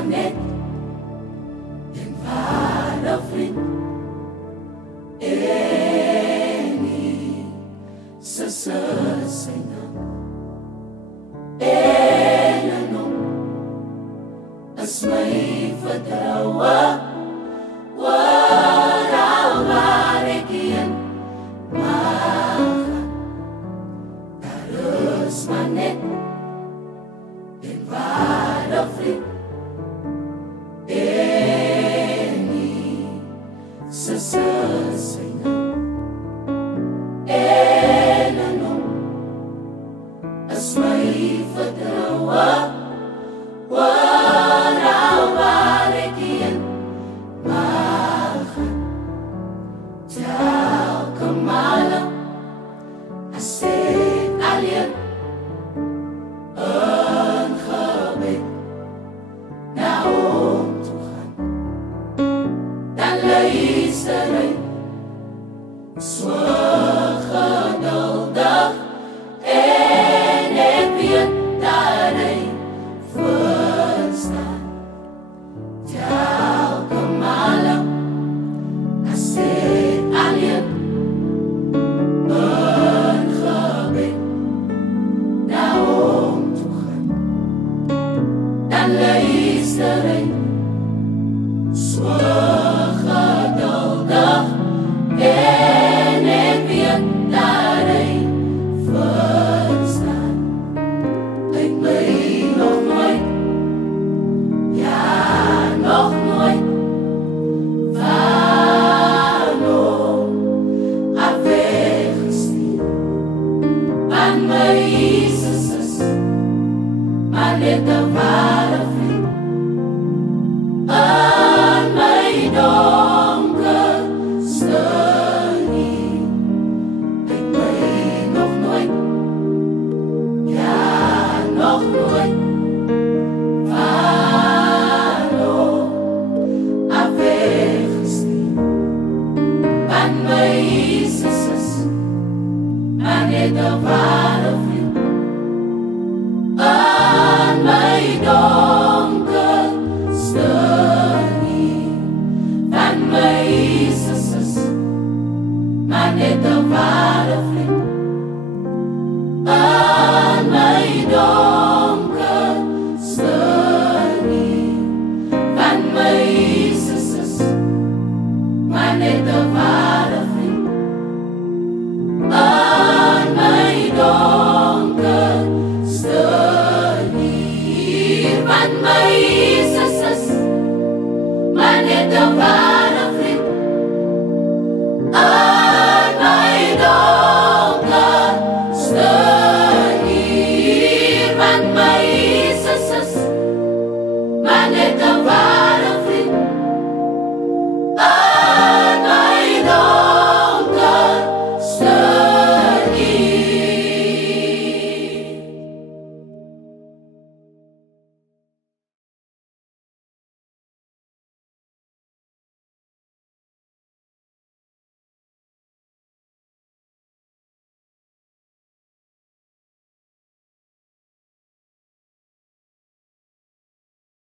maar net een ware vriend. En Jesus is sy naam. En in hom is my vertroue. Oral waar ek heen mag gaan, daar is maar net een ware vriend. En Jesus is sy naam. En in hom is my vertroue. Oral waar ek heen mag gaan, telke male as ek alleen in gebed na hom toe gaan, dan luister hy so geduldig en ek weet dat hy verstaan. Telke male as ek alleen in gebed na hom toe gaan, dan luister hy so geduldig en ek weet dat hy verstaan. Lyk my nog nooit, ja nog nooit van hom af weggestuur. Want my Jesus is maar net 'n ware vriend. In my donkerste uur, lyk my nog nooit, ja nog nooit van hom af weggestuur. Want my Jesus is maar net 'n ware vriend. In my donkerste uur, want my Jesus is maar net 'n ware vriend. In my donkerste uur, want my Jesus is maar net 'n ware vriend. In my donkerste uur, want my Jesus is maar net 'n ware vriend. In my donkerste uur, want my